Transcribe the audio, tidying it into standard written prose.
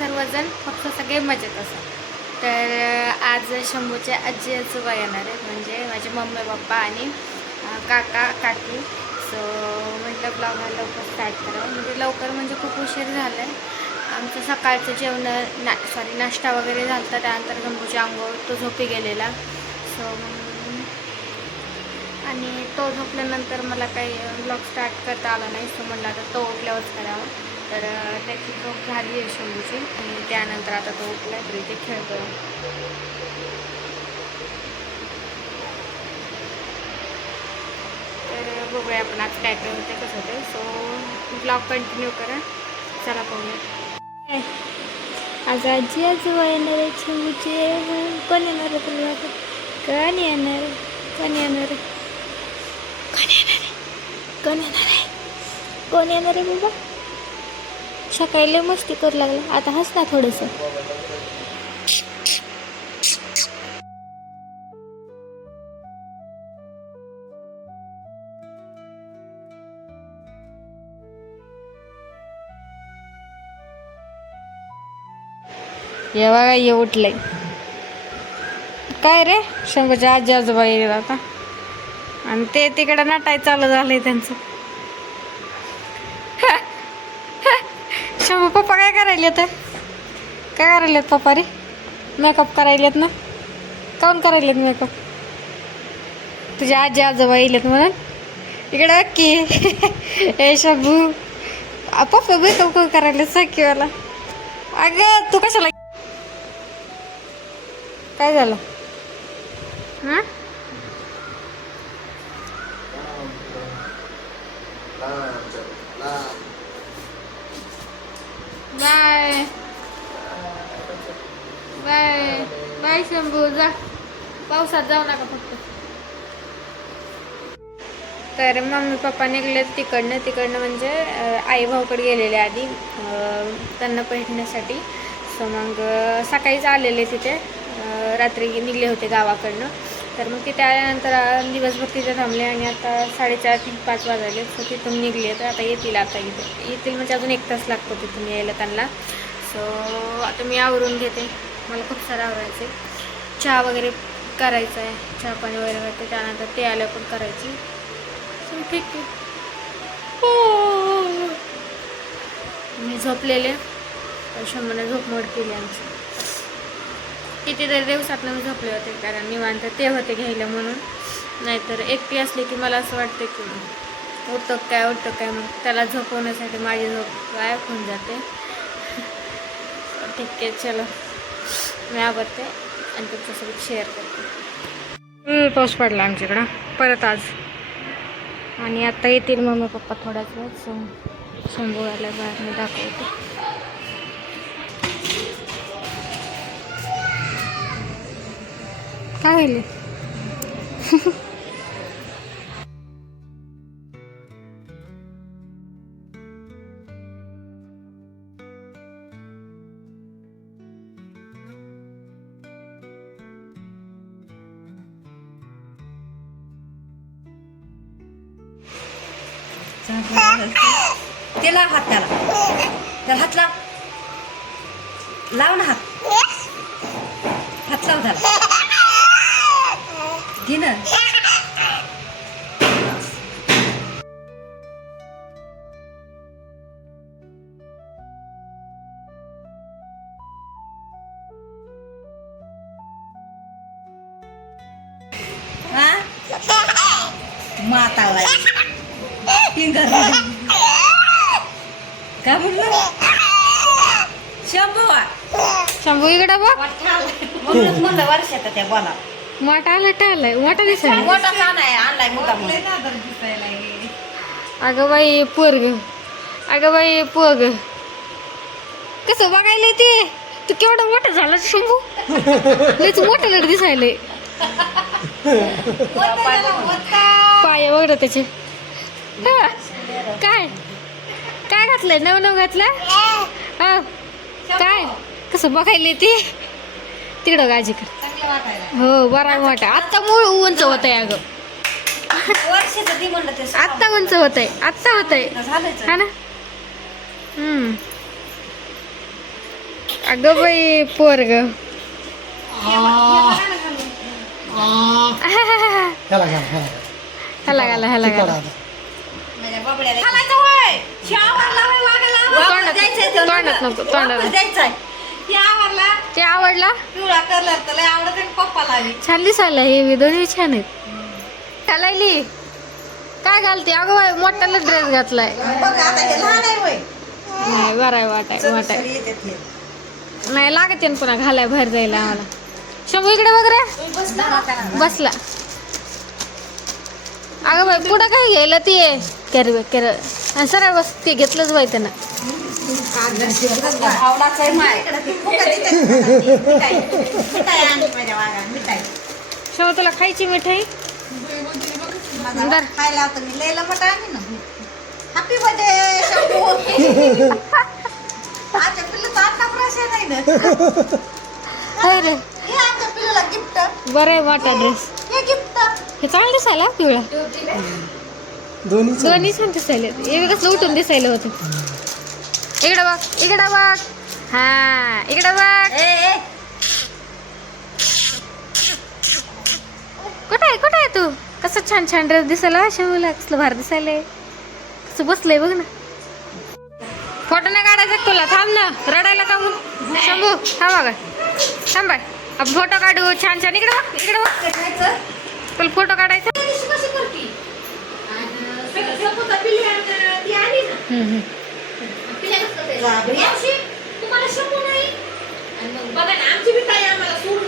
सर्वजण फक्त सगळे मजेत असतात. तर आज शंभूचे आजी आजोबा येणार आहेत, म्हणजे माझे मम्मी पप्पा आणि काका काकी. सो म्हटलं ब्लॉगला लवकर स्टार्ट करावं, म्हणजे लवकर म्हणजे खूप उशीर झाला आहे. आमचं सकाळचं जेवण नाश्ता वगैरे झाला होता. त्यानंतर शंभूची आंघोळ, तो झोपी गेलेला. सो आणि तो झोपल्यानंतर मला काही ब्लॉग स्टार्ट करता आला नाही. सो म्हटलं आता तो उठल्यावरच करावा. तर त्याची झोप झाली आहे शंभूची, आणि त्यानंतर आता तो उठला तरी ते खेळतो. तर बघूया आपण आज काय काय होते, कसं होते. सो ब्लॉग कंटिन्यू करा. चला बघूया. आज आजी आजोबा येणार आहे शंभूचे. कोण येणार आहे तुला? कोण येणार? कोण येणार? कोण येणार आहे? कोण येणार आहे? कोण येणार आहे बाबा? सकाळी लय मस्ती करू लागला, आता हस ना थोडंसं. ये बघा, ये उठलंय. काय रे, शंभूच्या आजी आजोबा येईल आता, आणि ते तिकडे नटाय चालू झालंय त्यांचं. शंभू पप्पा काय करायलेत? काय करायलेत पप्पा रे? मेकअप करायलेत ना? काऊन करायलेत मेकअप? तुझ्या आजी आजोबा येईलेत म्हणून. इकडे की ए शंभू, पप्पा मेकअप कोण करायले सखीवाला? अगं तू कशाला? काय झालं? हां, बाय बाय बाय शंभू, जा. पावसात जाऊ नका फक्त. तर मम्मी पप्पा निघले तिकडनं म्हणजे आई भाऊकडे गेलेले आधी त्यांना भेटण्यासाठी. सो मग सकाळीच आलेले तिथे, रात्री निघले होते गावाकडनं. तर मग तिथे आल्यानंतर दिवसभर तिथे थांबले, आणि आता 4:30 ते 5 वाजले. सो तिथून निघले, तर आता येतील. आता इथे येतील म्हणजे अजून 1 तास लागतो तिथून यायला त्यांना. सो आता मी आवरून घेते, मला खूप सारं आवरायचं आहे. चहा वगैरे करायचं आहे, चहा पाणी वगैरे करते. त्यानंतर ते आल्या पण करायची. सो ठीक आहे. मी झोपलेले, शंभूने झोपमोड केली आमची. कितीतरी दिवसातनं मी झोपले होते, कारण निवांत ते होते घ्यायला म्हणून. नाहीतर एकटी असली की मला असं वाटतं की उठतं काय मग त्याला झोपवण्यासाठी माझी झोप गायब होऊन जाते. ठीक आहे, चलो मी आवडते आणि तुमच्यासोबत शेअर करते. पाऊस पडला आमच्याकडं परत आज, आणि आता येतील मम्मी पप्पा थोड्याच वेळात. शंभू आल्या बाहेर मी दाखवते. काय होईल? त्याला हात, त्याला हात लाव, लाव ना हात, हात लाव त्याला, घे ना. माताला काय म्हणलं? शंभू इकडं बघ. म्हणलं वर्षात त्या बोला मोठा आलाय, मोठा दिसायला. मोठा आणलाय मोठा. अगं बाई पोग, कसं बघायला ते? तू केवढा मोठा झाला शंभू, लयच मोठा लढ दिसायलंय. पाय वगैरे त्याचे. काय काय घातलंय? नव घातलं. काय कसं बघायला ते? तिकडं गाजीकडे. हो, बरा मोठा. आत्ता मूळ उंच होत आहे. अगं आत्ता उंच होत आहे, आत्ता होत आहे, हा ना. अगं बाई पोरग ह्याला घाला ह्याला घाला ह्याला घाला माझ्या बाबड्याला घालायचं होय. हे आवरला होय वागायला. तोंडात द्यायचंय तो तोंडात नंतर. नको तोंडात वापस द्यायचंय. हे आवरला. ते आवडला पिवळा कलर तर लय आवडत आणि पप्पाला बी. छान दिसायला हे बी दोन्ही छान आहेत घालायली काय घालते अगं बाई मोठाला ड्रेस घातलाय बघ आता हे लहान आहे होय. नाही बरं वाटाय वाटाय सरी येतात हे. नाही लागते ना पुन्हा घालाय बाहेर जायला आम्हाला शंभू इकडे बघ रे बसला अगं बाई पुढं काय घ्यायला ती केर सरळ बस ते घेतलंच बाई त्यांना आवडाचं आहे माय. फुकट देतात मिठाई. मिठाई आणली माझ्या वाघाला, मिठाई. शंभू तुला खायची मिठाई माझा दर. खायला आता मी लयला मटा आणली ना. Happy birthday Shambhu. आमच्या पिल्लूचा आता प्रश्न नाही ना. होय रे हे आमच्या पिल्लूला गिफ्ट. बरं आहे वाटा ड्रेस हे गिफ्ट. हे चांगलं दिसायला पिवळा दोन्ही दोन्ही छान दिसायला हे कसलं उठून दिसायला होतं इकडं बघ इकडं बघ हा इकडं बघ कुठं आहे तू कसं छान छान ड्रेस दिसायला शंभूला कसलं भार दिसायलंय कसं बसलंय बघ ना फोटो नाही काढायचा का तुला थांब ना रडायला का मग शंभू थांब बघा थांब बाय आपण फोटो काढू छान छान इकडे बघ तुला फोटो काढायचा तुम्हाला शंभू नाही. आणि मग बघा ना आमची बी ताई आम्हाला सूट